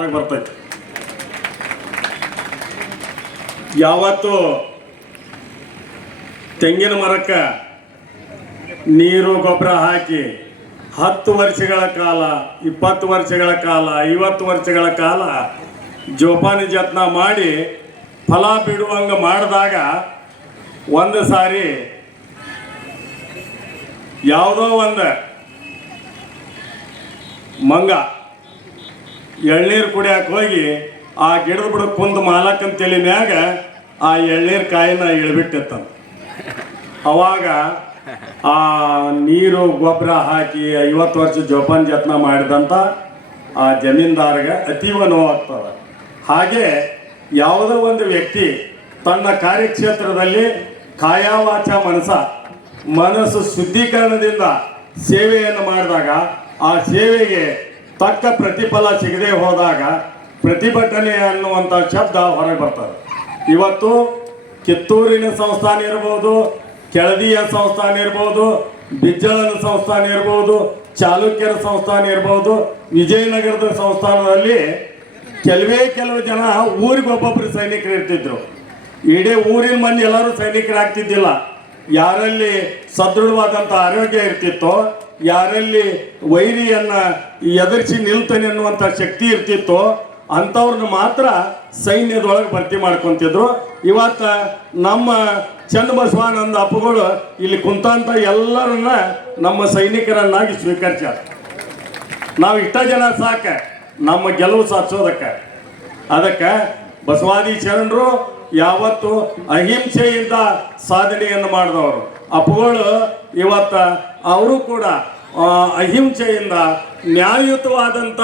ಹೊರಗೆ ಬರ್ತೈತೆ. ಯಾವತ್ತು ತೆಂಗಿನ ಮರಕ್ಕೆ ನೀರು ಗೊಬ್ಬರ ಹಾಕಿ ಹತ್ತು ವರ್ಷಗಳ ಕಾಲ, ಇಪ್ಪತ್ತು ವರ್ಷಗಳ ಕಾಲ, ಐವತ್ತು ವರ್ಷಗಳ ಕಾಲ ಜೋಪಾನಿ ಜತ್ನ ಮಾಡಿ ಫಲ ಬಿಡುವಂಗೆ ಮಾಡಿದಾಗ ಒಂದು ಸಾರಿ ಯಾವುದೋ ಒಂದು ಮಂಗ ಎಳ್ನೀರು ಕುಡಿಯಕ್ಕೆ ಹೋಗಿ ಆ ಗಿಡದ ಬುಡಕ್ಕೆ ಕುಂದು ಅಂತ ತಲೆ ಮ್ಯಾಗ ಆ ಎಳ್ನೀರು ಕಾಯಿನ ಇಳಿಬಿಟ್ಟಿತ್ತ ಅವಾಗ ಆ ನೀರು ಗೊಬ್ಬರ ಹಾಕಿ ಐವತ್ತು ವರ್ಷ ಜೋಪಾನ ಜತ್ನ ಮಾಡಿದಂಥ ಆ ಜಮೀನ್ದಾರ್ಗೆ ಅತೀವ ನೋವಾಗ್ತದೆ ಹಾಗೆ ಯಾವುದೋ ಒಂದು ವ್ಯಕ್ತಿ ತನ್ನ ಕಾರ್ಯಕ್ಷೇತ್ರದಲ್ಲಿ ಕಾಯಾವಾಚ ಮನಸ, ಮನಸ್ಸು ಶುದ್ಧೀಕರಣದಿಂದ ಸೇವೆಯನ್ನು ಮಾಡಿದಾಗ ಆ ಸೇವೆಗೆ ತಕ್ಕ ಪ್ರತಿಫಲ ಸಿಗದೆ ಹೋದಾಗ ಪ್ರತಿಭಟನೆ ಅನ್ನುವಂಥ ಶಬ್ದ ಹೊರಗೆ ಬರ್ತದೆ. ಇವತ್ತು ಕಿತ್ತೂರಿನ ಸಂಸ್ಥಾನ ಇರ್ಬೋದು, ಕೆಳದಿಯ ಸಂಸ್ಥಾನ ಇರ್ಬೋದು, ಬಿಜ್ಜಳನ ಸಂಸ್ಥಾನ ಇರ್ಬೋದು, ಚಾಲುಕ್ಯರ ಸಂಸ್ಥಾನ ಇರ್ಬೋದು, ವಿಜಯನಗರದ ಸಂಸ್ಥಾನದಲ್ಲಿ ಕೆಲವೇ ಕೆಲವು ಜನ ಊರಿಗೆ ಒಬ್ಬೊಬ್ಬರು ಸೈನಿಕರು ಇರ್ತಿದ್ರು. ಇಡೀ ಊರಿನ ಮಂದಿ ಎಲ್ಲರೂ ಸೈನಿಕರಾಗ್ತಿದ್ದಿಲ್ಲ. ಯಾರಲ್ಲಿ ಸದೃಢವಾದಂಥ ಆರೋಗ್ಯ ಇರ್ತಿತ್ತೋ ಯಾರಲ್ಲಿ ವೈರಿಯನ್ನ ಎದುರಿಸಿ ನಿಲ್ತಾನೆ ಅನ್ನುವಂಥ ಶಕ್ತಿ ಇರ್ತಿತ್ತೋ ಅಂಥವ್ರನ್ನ ಮಾತ್ರ ಸೈನ್ಯದೊಳಗೆ ಭರ್ತಿ ಮಾಡ್ಕೊತಿದ್ರು. ಇವತ್ತ ನಮ್ಮ ಚನ್ನಬಸವಾನಂದ ಅಪ್ಪಗಳು ಇಲ್ಲಿ ಕುಂತಂತ ಎಲ್ಲರನ್ನ ನಮ್ಮ ಸೈನಿಕರನ್ನಾಗಿ ಸ್ವೀಕರಿಸ್ಯಾರ. ನಾವು ಇಷ್ಟ ಜನ ಸಾಕ, ನಮ್ಮ ಗೆಲುವು ಸಾಧಿಸೋದಕ್ಕೆ. ಅದಕ್ಕೆ ಬಸವಾದಿ ಶರಣರು ಯಾವತ್ತು ಅಹಿಂಸೆಯಿಂದ ಸಾಧನೆಯನ್ನು ಮಾಡಿದವರು. ಅಪ್ಪಗಳು ಇವತ್ತ ಅವರು ಕೂಡ ಅಹಿಂಸೆಯಿಂದ ನ್ಯಾಯಯುತವಾದಂಥ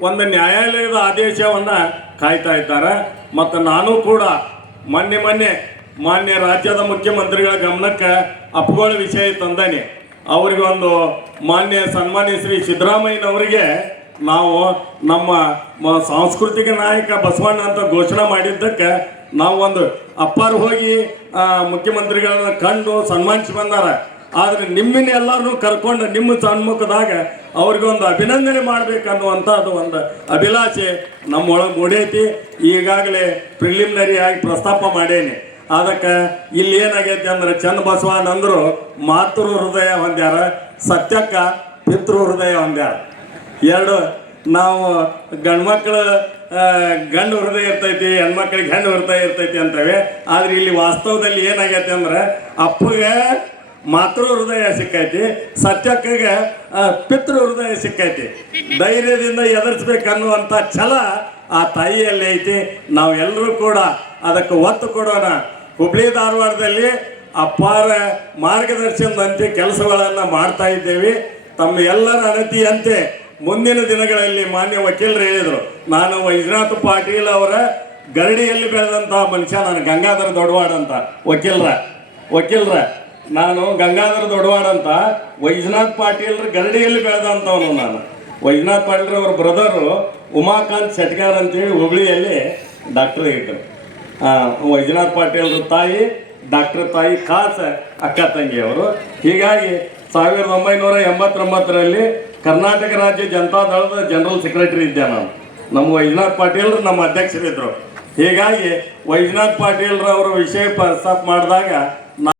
ಒಂದು ನ್ಯಾಯಾಲಯದ ಆದೇಶವನ್ನು ಕಾಯ್ತಾ ಇದ್ದಾರೆ. ಮತ್ತು ನಾನು ಕೂಡ ಮೊನ್ನೆ ಮೊನ್ನೆ ಮಾನ್ಯ ರಾಜ್ಯದ ಮುಖ್ಯಮಂತ್ರಿಗಳ ಗಮನಕ್ಕೆ ಅಪ್ಗೋಳ ವಿಷಯ ತಂದಾನೆ. ಅವರಿಗೆ ಒಂದು ಮಾನ್ಯ ಸನ್ಮಾನ್ಯ ಶ್ರೀ ಸಿದ್ದರಾಮಯ್ಯನವರಿಗೆ ನಾವು ನಮ್ಮ ಸಾಂಸ್ಕೃತಿಕ ನಾಯಕ ಬಸವಣ್ಣ ಅಂತ ಘೋಷಣೆ ಮಾಡಿದ್ದಕ್ಕೆ ನಾವು ಒಂದು ಅಪ್ಪಾರು ಹೋಗಿ ಮುಖ್ಯಮಂತ್ರಿಗಳನ್ನ ಕಂಡು ಸನ್ಮಾನಿಸಿ ಬಂದಾರ. ಆದ್ರೆ ನಿಮ್ಮನ್ನ ಎಲ್ಲರನ್ನೂ ಕರ್ಕೊಂಡು ನಿಮ್ಮ ಸನ್ಮುಖದಾಗ ಅವ್ರಿಗೊಂದು ಅಭಿನಂದನೆ ಮಾಡ್ಬೇಕನ್ನುವಂಥದ್ದು ಒಂದು ಅಭಿಲಾಷೆ ನಮ್ಮೊಳಗೆ ಮೂಡೈತಿ. ಈಗಾಗಲೇ ಪ್ರಿಲಿಮಿನರಿ ಆಗಿ ಪ್ರಸ್ತಾಪ ಮಾಡೇನಿ. ಅದಕ್ಕೆ ಇಲ್ಲಿ ಏನಾಗೈತಿ ಅಂದ್ರೆ ಚನ್ನ ಬಸವನಂದರು ಮಾತೃ ಹೃದಯ ಹೊಂದ್ಯಾರ, ಸತ್ಯಕ್ಕ ಪಿತೃ ಹೃದಯ ಹೊಂದ್ಯಾರ. ಎರಡು, ನಾವು ಗಂಡ್ಮಕ್ಳು ಗಂಡ ಗಂಡು ಹೃದಯ ಇರ್ತೈತಿ, ಹೆಣ್ಮಕ್ಳಿಗೆ ಹೆಣ್ಣು ಹೃದಯ ಇರ್ತೈತಿ ಅಂತೇವೆ ಆದ್ರೆ ಇಲ್ಲಿ ವಾಸ್ತವದಲ್ಲಿ ಏನಾಗೈತೆ ಅಂದ್ರೆ ಅಪ್ಪಗೆ ಮಾತೃ ಹೃದಯ ಸಿಕ್ಕೈತಿ, ಸತ್ಯಕ್ಕಾಗ ಪಿತೃ ಹೃದಯ ಸಿಕ್ಕೈತಿ. ಧೈರ್ಯದಿಂದ ಎದುರಿಸ್ಬೇಕನ್ನುವಂಥ ಛಲ ಆ ತಾಯಿಯಲ್ಲಿ ಐತಿ. ನಾವೆಲ್ಲರೂ ಕೂಡ ಅದಕ್ಕೆ ಒತ್ತು ಕೊಡೋಣ. ಹುಬ್ಳಿ ಧಾರವಾಡದಲ್ಲಿ ಅಪ್ಪಾರ ಮಾರ್ಗದರ್ಶನದಂತೆ ಕೆಲಸಗಳನ್ನು ಮಾಡ್ತಾ ಇದ್ದೇವೆ. ತಮ್ಮ ಎಲ್ಲರ ಅನತಿಯಂತೆ ಮುಂದಿನ ದಿನಗಳಲ್ಲಿ ಮಾನ್ಯ ವಕೀಲರು ಹೇಳಿದರು. ನಾನು ವೈಜನಾಥ್ ಪಾಟೀಲ್ ಅವರ ಗರಡಿಯಲ್ಲಿ ಬೆಳೆದಂತಹ ಮನುಷ್ಯ, ನಾನು ಗಂಗಾಧರ ದೊಡ್ಡವಾಡ ಅಂತ. ವಕೀಲರ ವಕೀಲರ. ನಾನು ಗಂಗಾಧರ ದೊಡ್ಡವಾಡ ಅಂತ ವೈಜನಾಥ್ ಪಾಟೀಲ್ರ ಗರಡಿಯಲ್ಲಿ ಬೆಳೆದಂಥವನು ನಾನು. ವೈಜನಾಥ್ ಪಾಟೀಲ್ ಅವ್ರ ಬ್ರದರು ಉಮಾಕಾಂತ್ ಶೆಟ್ಗಾರ್ ಅಂತೇಳಿ ಹುಬ್ಳಿಯಲ್ಲಿ ಡಾಕ್ಟರ್ ಆ, ವೈಜನಾಥ್ ಪಾಟೀಲ್ರ ತಾಯಿ ಡಾಕ್ಟರ್ ತಾಯಿ ಖಾಸ್ ಅಕ್ಕ ತಂಗಿಯವರು. ಹೀಗಾಗಿ ಸಾವಿರದ ಒಂಬೈನೂರ ಎಂಬತ್ತೊಂಬತ್ತರಲ್ಲಿ ಕರ್ನಾಟಕ ರಾಜ್ಯ ಜನತಾ ದಳದ ಜನರಲ್ ಸೆಕ್ರೆಟರಿ ಇದ್ದೆ ನಾನು. ನಮ್ಮ ವೈಜನಾಥ್ ಪಾಟೀಲ್ರು ನಮ್ಮ ಅಧ್ಯಕ್ಷರಿದ್ದರು. ಹೀಗಾಗಿ ವೈಜನಾಥ್ ಪಾಟೀಲ್ರ ಅವರ ವಿಷಯ ಪ್ರಸ್ತಾಪ ಮಾಡಿದಾಗ